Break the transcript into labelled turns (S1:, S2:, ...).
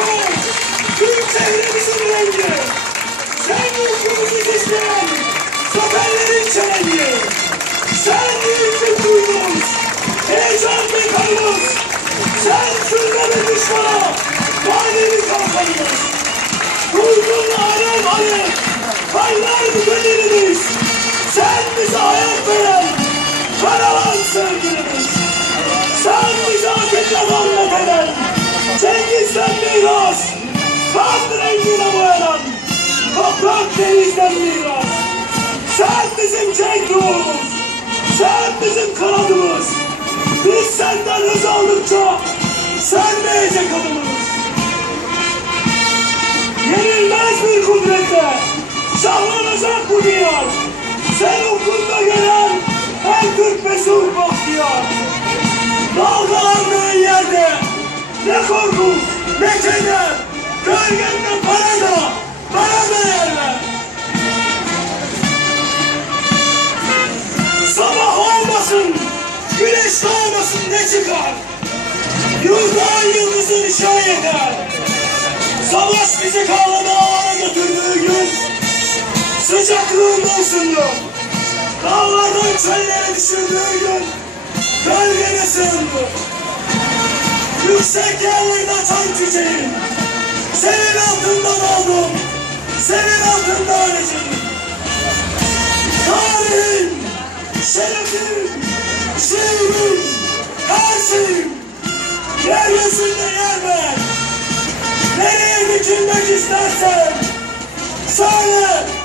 S1: içimizdeki kol, tüm çevremizin rengi. Denizden miras. Sen bizim cenk ruhumuz, sen bizim kanadımız. Biz senden hız aldıkça, sen neyecek adımız. Yenilmez bir kudretle şahlanacak bu diyar. Sen ufkunda gelen her Türk mesut bahtiyar. Dalgalandığın yerde ne korku ne keder. Gölgende yıldızın ışığı yeter. Savaş bizi kavlama ağına götürdüğü gün Sıcaklığında ısındı Dağlardan çöllere düşürdüğü gün Gölgene sığındı. Yüksek yerlerde açan çiçeğim. Senin altında doğdum. Senin altında öleceğim. Tarihim Şerefim Şiirim Dikilmek istersen söyle.